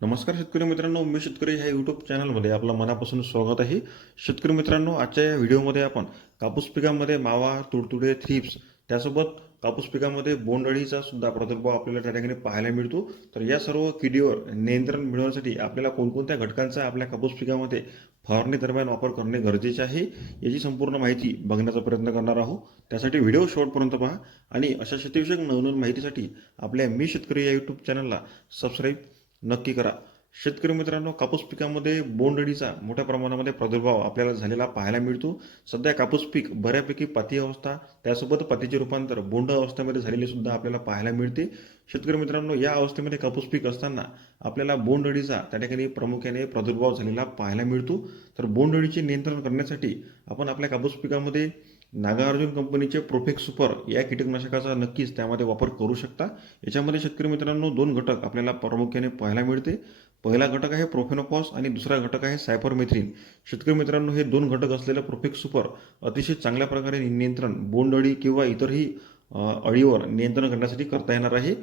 नमस्कार शेतकरी मित्रांनो मी शेतकरी ह्या यूट्यूब चॅनलमध्ये आपलं मनापासून स्वागत आहे. शेतकरी मित्रांनो आजच्या या व्हिडिओमध्ये आपण कापूस पिकामध्ये मावा तुडतुडे थ्रिप्स त्यासोबत कापूस पिकामध्ये बोंडअळीचा सुद्धा प्रादुर्भाव आपल्याला त्या ठिकाणी पाहायला मिळतो. तर या सर्व किडीवर नियंत्रण मिळवण्यासाठी आपल्याला कोणकोणत्या घटकांचा आपल्या कापूस पिकामध्ये फवारणी दरम्यान वापर करणे गरजेचे आहे याची संपूर्ण माहिती बघण्याचा प्रयत्न करणार आहोत. त्यासाठी व्हिडिओ शेवटपर्यंत पहा आणि अशा शेतीविषयक नवनवीन माहितीसाठी आपल्या मी शेतकरी या यूट्यूब चॅनलला सबस्क्राईब नक्की करा. शेतकरी मित्रांनो कापूस पिकामध्ये बोंडअळीचा मोठ्या प्रमाणामध्ये प्रादुर्भाव आपल्याला झालेला पाहायला मिळतो. सध्या कापूस पीक बऱ्यापैकी पाती अवस्था त्यासोबत पातीचे रूपांतर बोंड अवस्थेमध्ये झालेले सुद्धा आपल्याला पाहायला मिळते. शेतकरी मित्रांनो या अवस्थेमध्ये कापूस पीक असताना आपल्याला बोंडअळीचा त्या ठिकाणी प्रामुख्याने प्रादुर्भाव झालेला पाहायला मिळतो. तर बोंडअळीचे नियंत्रण करण्यासाठी आपण आपल्या कापूस पिकामध्ये नागार्जुन कंपनीचे प्रोफेक्स सुपर या कीटकनाशकाचा नक्कीच त्यामध्ये वापर करू शकता. याच्यामध्ये शेतकरी मित्रांनो दोन घटक आपल्याला प्रामुख्याने पाहायला मिळते. पहिला घटक आहे प्रोफेनोपॉस आणि दुसरा घटक आहे सायपरमेथ्रिन शेतकरी मित्रांनो हे दोन घटक असलेलं प्रोफेक्स सुपर अतिशय चांगल्या प्रकारे नियंत्रण बोंडअळी किंवा इतरही अळीवर नियंत्रण करण्यासाठी करता येणार आहे.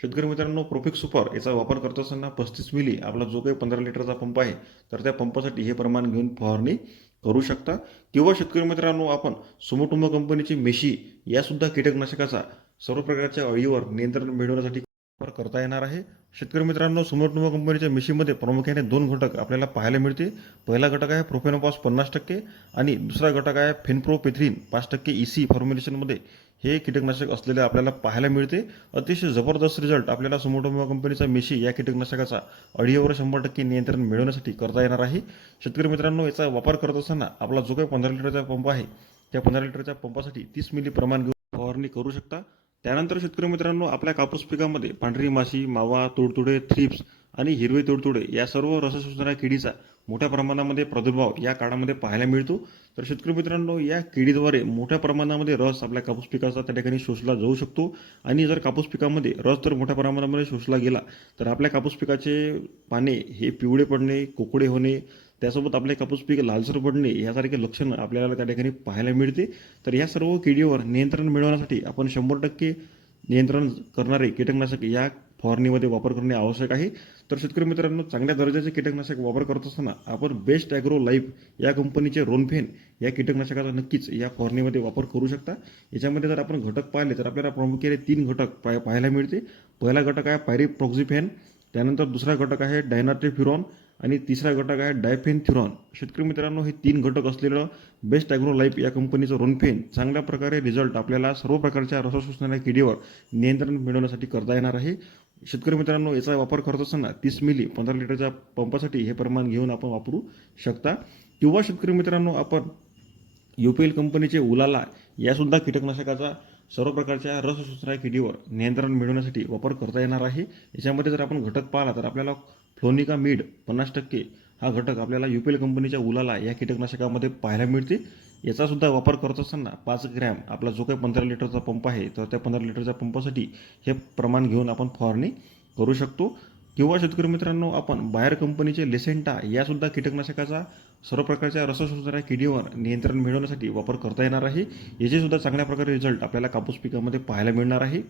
शेतकरी मित्रांनो प्रोफेक्स सुपर याचा वापर करत असताना पस्तीस मिली आपला जो काही पंधरा लिटरचा पंप आहे तर त्या पंपासाठी हे प्रमाण घेऊन फवारणी करू शकता. किंवा शेतकरी मित्रांनो आपण सुमोटुंब कंपनीची मेशी यासुद्धा कीटकनाशकाचा सर्व प्रकारच्या अळीवर नियंत्रण मिळवण्यासाठी वापर करता येणार आहे. शेतकरी मित्रांनो सुमोटुंब कंपनीच्या मेशीमध्ये प्रामुख्याने दोन घटक आपल्याला पाहायला मिळते पहिला घटक आहे प्रोफेनोपॉस पन्नास टक्के आणि दुसरा घटक आहे फेनप्रोपेथ्रिन पाच टक्के ई सी फॉर्म्युलेशनमध्ये. हे कीटकनाशक असलेले आपल्याला पाहायला मिळते. अतिशय जबरदस्त रिझल्ट आपल्याला सुमोटोमो कंपनीचा मेशी या कीटकनाशकाचा अडीवर शंभर टक्के नियंत्रण मिळवण्यासाठी करता येणार आहे. शेतकरी मित्रांनो याचा वापर करत असताना आपला जो काही पंधरा लिटरचा पंप आहे त्या पंधरा लिटरच्या पंपासाठी तीस मिली प्रमाण घेऊन फवारणी करू शकता. त्यानंतर शेतकरी मित्रांनो आपल्या कापूस पिकामध्ये पांढरी माशी मावा तुडतुडे थ्रिप्स आणि हिरवे तुडतुडे या सर्व रस शोषणाऱ्या किडीचा मोठ्या प्रमाणामध्ये प्रादुर्भाव या काळामध्ये पाहायला मिळतो. तर शेतकरी मित्रांनो या किडीद्वारे मोठ्या प्रमाणामध्ये रस आपल्या कापूस पिकाचा त्या ठिकाणी शोषला जाऊ शकतो. आणि जर कापूस पिकामध्ये रस जर मोठ्या प्रमाणामध्ये शोषला गेला तर आपल्या कापूस पिकाचे पाने हे पिवळे पडणे कोकडे होणे त्यासोबत आपले कापूस पीक लालसर पडणे यासारखे लक्षणं आपल्याला त्या ठिकाणी पाहायला मिळते. तर या सर्व किडीवर नियंत्रण मिळवण्यासाठी आपण शंभर टक्के नियंत्रण करणारे कीटकनाशक या फवारणीमध्ये वापर करणे आवश्यक आहे. तर शेतकरी मित्रांनो चांगल्या दर्जाचे कीटकनाशक वापर करत असताना आपण बेस्ट ॲग्रो लाईफ या कंपनीचे रोनफेन या कीटकनाशकाचा नक्कीच या फवारणीमध्ये वापर करू शकता. याच्यामध्ये जर आपण घटक पाहिले तर आपल्याला प्रामुख्याने तीन घटक पाय पाहायला मिळते. पहिला घटक आहे पायरी पायरिप्रॉक्झिफेन त्यानंतर दुसरा घटक आहे डायनाट्रिफिरॉन आणि तिसरा घटक आहे डायफेनथ्युरॉन. शेतकरी मित्रांनो हे तीन घटक असलेलं बेस्ट ॲग्रो लाईफ या कंपनीचं रोनफेन चांगल्या प्रकारे रिझल्ट आपल्याला सर्व प्रकारच्या रस किडीवर नियंत्रण मिळवण्यासाठी करता येणार आहे. शेतकरी मित्रांनो याचा वापर करत असताना तीस मिली पंधरा लिटरच्या पंपासाठी हे प्रमाण घेऊन आपण वापरू शकता. किंवा शेतकरी मित्रांनो आपण यू पी एल कंपनीचे उलाला यासुद्धा कीटकनाशकाचा सर्व प्रकारच्या रस किडीवर नियंत्रण मिळवण्यासाठी वापर करता येणार आहे. याच्यामध्ये जर आपण घटक पाहिला तर आपल्याला फ्लोनिका मीड पन्नास टक्के हा घटक आपल्याला यू पी एल कंपनीच्या उलाला या कीटकनाशकामध्ये पाहायला मिळते. याचासुद्धा वापर करत असताना पाच ग्रॅम आपला जो काही पंधरा लिटरचा पंप आहे तर त्या पंधरा लिटरच्या पंपासाठी हे प्रमाण घेऊन आपण फवारणी करू शकतो. किंवा शेतकरी मित्रांनो आपण बाहेर कंपनीचे लेसेंटा यासुद्धा कीटकनाशकाचा सर्व प्रकारच्या रसशोषणाऱ्या किडीवर नियंत्रण मिळवण्यासाठी वापर करता येणार आहे. याचेसुद्धा चांगल्या प्रकारे रिझल्ट आपल्याला कापूस पिकामध्ये पाहायला मिळणार आहे.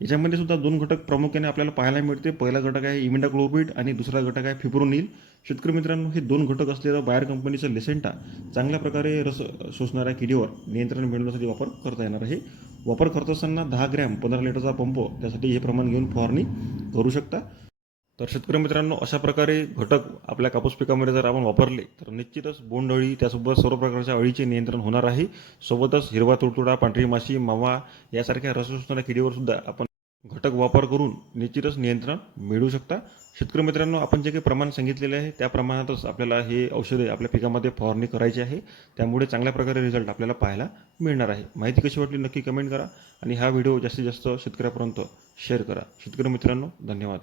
याच्यामध्ये सुद्धा दोन घटक प्रामुख्याने आपल्याला पाहायला मिळते. पहिला घटक आहे इमिडाक्लोपिड आणि दुसरा घटक आहे फिप्रोनिल. शेतकरी मित्रांनो हे दोन घटक असलेलं बायर कंपनीचं लेसेंटा चांगल्या प्रकारे रस शोषणाऱ्या किडीवर नियंत्रण मिळवण्यासाठी वापर करता येणार आहे. वापर करत असताना दहा ग्रॅम पंधरा लिटरचा पंप त्यासाठी हे प्रमाण घेऊन फवारणी करू शकता. तर शेतकरी मित्रांनो अशा प्रकारे घटक आपल्या कापूस पिकामध्ये जर आपण वापरले तर निश्चितच बोंडअळी त्यासोबत सर्व प्रकारच्या अळीचे नियंत्रण होणार आहे. सोबतच हिरवा तुडतुडा पांढरी माशी मावा यासारख्या रस शोषणाऱ्या किडीवर सुद्धा आपण घटक वापर करून निश्चितच नियंत्रण मिळवू शकता. शेतकरी मित्रांनो आपण जे काही प्रमाण सांगितलेले आहे त्या प्रमाणातच आपल्याला हे औषधे आपल्या पिकामध्ये फवारणी करायची आहे. त्यामुळे चांगल्या प्रकारे रिझल्ट आपल्याला पाहायला मिळणार आहे. माहिती कशी वाटली नक्की कमेंट करा आणि हा व्हिडिओ जास्तीत जास्त शेतकऱ्यापर्यंत शेअर करा. शेतकरी मित्रांनो धन्यवाद.